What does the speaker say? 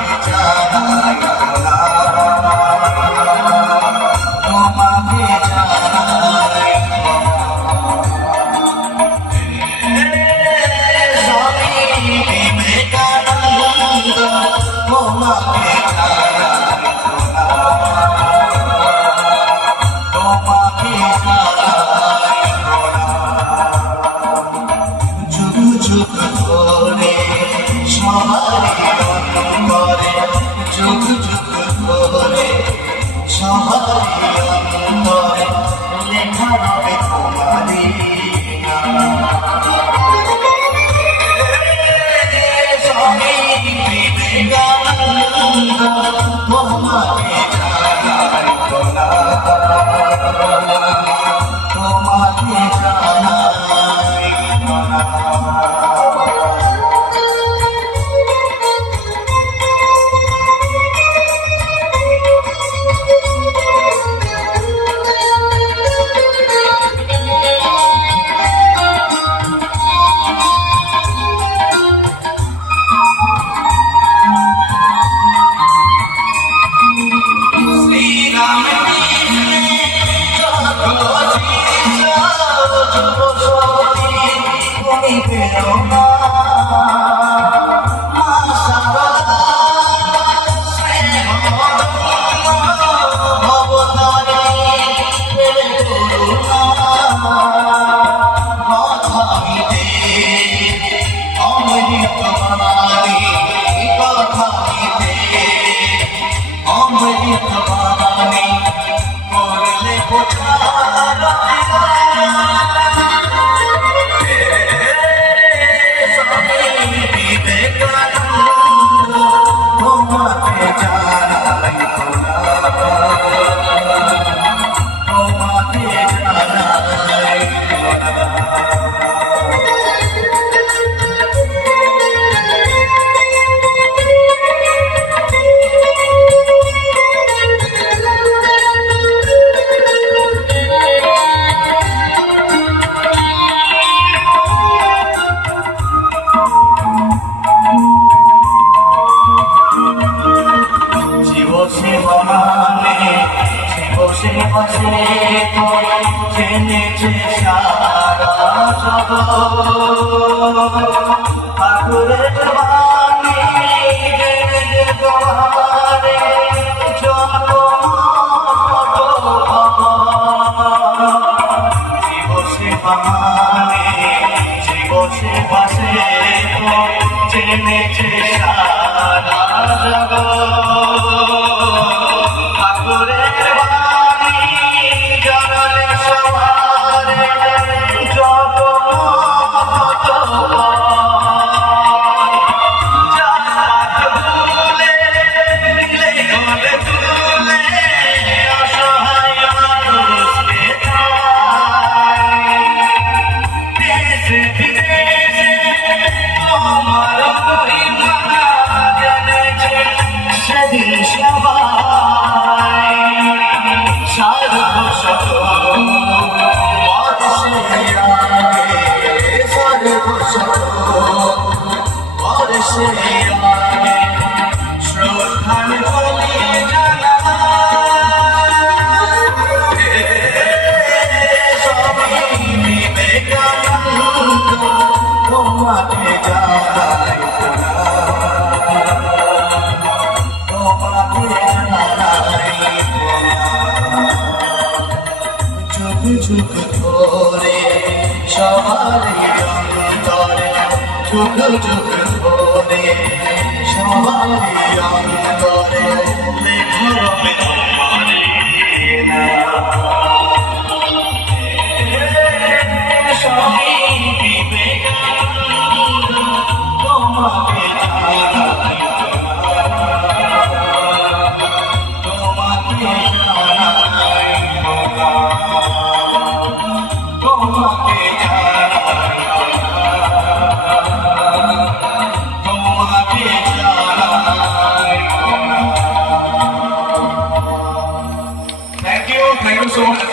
I'm not Bye. লেখা রবে তোমাদের Mama. বসে বসে করে জেনেছে সারা জগৎ ঠাকুরের জবানি নিজের জবানে জন্ম বসে বানে সারা জগৎ সবার অন্তরে চোখ চোখ বলে So